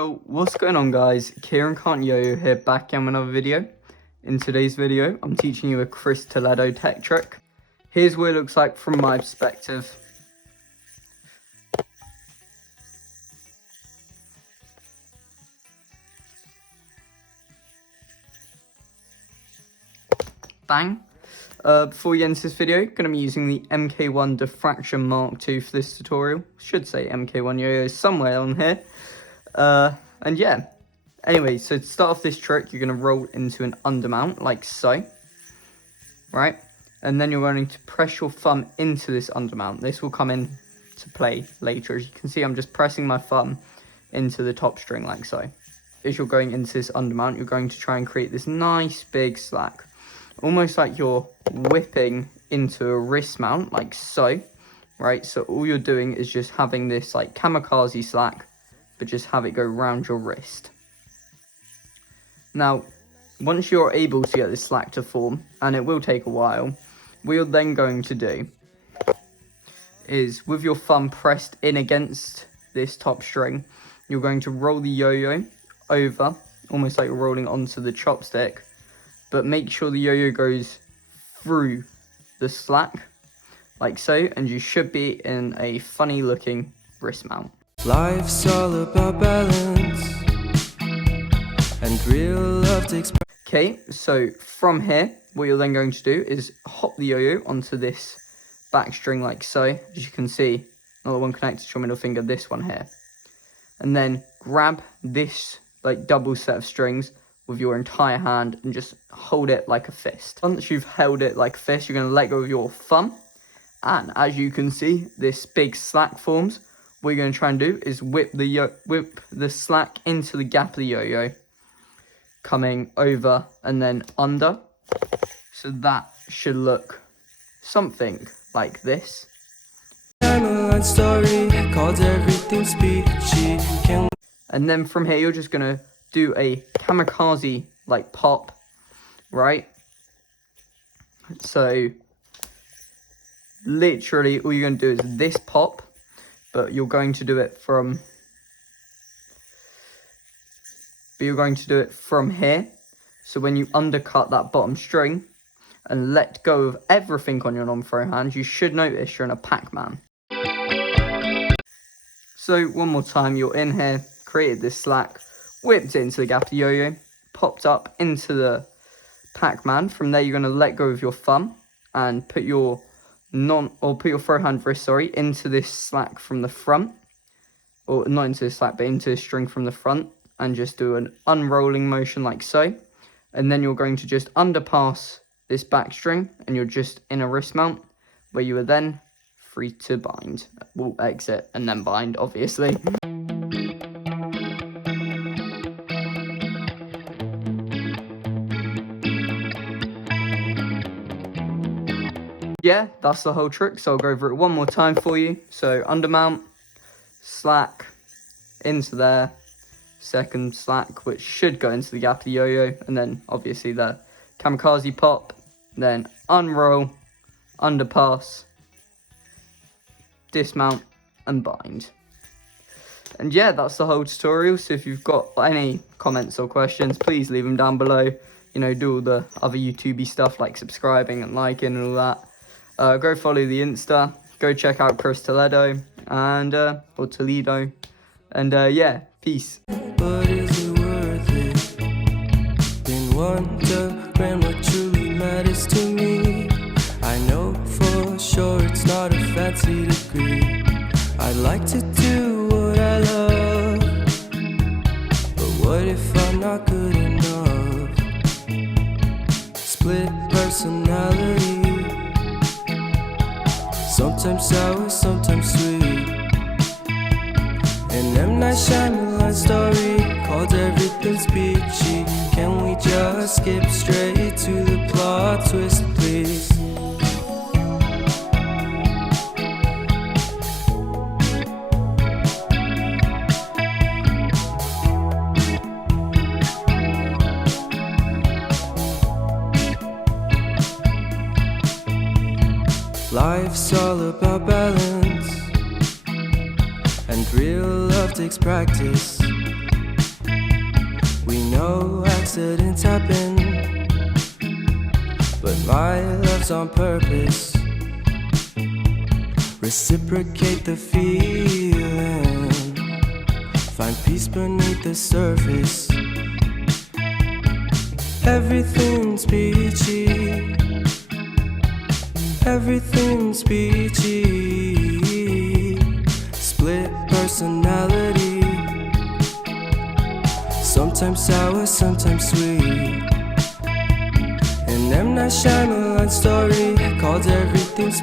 Yo, what's going on guys? Kieran Can't Yo-Yo here, back again with another video. In today's video, I'm teaching you a Kris Toledo tech trick. Here's what it looks like from my perspective. Bang. Before we get into this video, going to be using the MK1 Diffraction Mark II for this tutorial. Should say MK1 Yo-Yo somewhere on here. And yeah, anyway, so to start off this trick, you're going to roll into an undermount, like so, right? And then you're going to press your thumb into this undermount. This will come in to play later. As you can see, I'm just pressing my thumb into the top string, like so. As you're going into this undermount, you're going to try and create this nice big slack. Almost like you're whipping into a wrist mount, like so, right? So all you're doing is just having this like kamikaze slack, but just have it go round your wrist. Now, once you're able to get this slack to form, and it will take a while, what you're then going to do is, with your thumb pressed in against this top string, you're going to roll the yo-yo over, almost like you're rolling onto the chopstick, but make sure the yo-yo goes through the slack, like so, and you should be in a funny looking wrist mount. Life's all about balance and real love takes. Okay, so from here, what you're then going to do is hop the yo-yo onto this back string like so. As you can see, another one connected to your middle finger, this one here. And then grab this like double set of strings with your entire hand and just hold it like a fist. Once you've held it like a fist, you're going to let go of your thumb. And as you can see, this big slack forms. What you're going to try and do is whip the slack into the gap of the yo-yo, coming over and then under. So that should look something like this. And then from here, you're just going to do a kamikaze like pop, right? So literally all you're going to do is this pop, but you're going to do it from here. So when you undercut that bottom string and let go of everything on your non-throw hand, you should notice you're in a Pac-Man. So one more time, you're in here, created this slack, whipped it into the gap of the yo-yo, popped up into the Pac-Man. From there, you're going to let go of your thumb and put your throw hand wrist, into this slack from the front, or not into the slack, but into the string from the front, and just do an unrolling motion like so. And then you're going to just underpass this back string, and you're just in a wrist mount, where you are then free to bind. Well, exit and then bind, obviously. Yeah, that's the whole trick, so I'll go over it one more time for you. So undermount, slack, into there, second slack, which should go into the gap of the yo-yo, and then obviously the kamikaze pop, then unroll, underpass, dismount, and bind. And yeah, that's the whole tutorial. So if you've got any comments or questions, please leave them down below. You know, do all the other YouTubey stuff like subscribing and liking and all that. Go follow the Insta, go check out Kris Toledo, and, or Toledo, and yeah, peace. But is it worth it? Been wondering what truly matters to me. I know for sure it's not a fancy degree. I'd like to do what I love, but what if I'm not good enough? Split personality, sometimes sour, sometimes sweet. An M. Night Shyamalan story called Everything's Peachy. Can we just skip straight to the plot twist, please? Life's all about balance and real love takes practice. know accidents happen, but my love's on purpose. Reciprocate the feeling, find peace beneath the surface. Everything's peachy, everything's peachy. Split personality, sometimes sour, sometimes sweet. An M. Night Shyamalan story called Everything's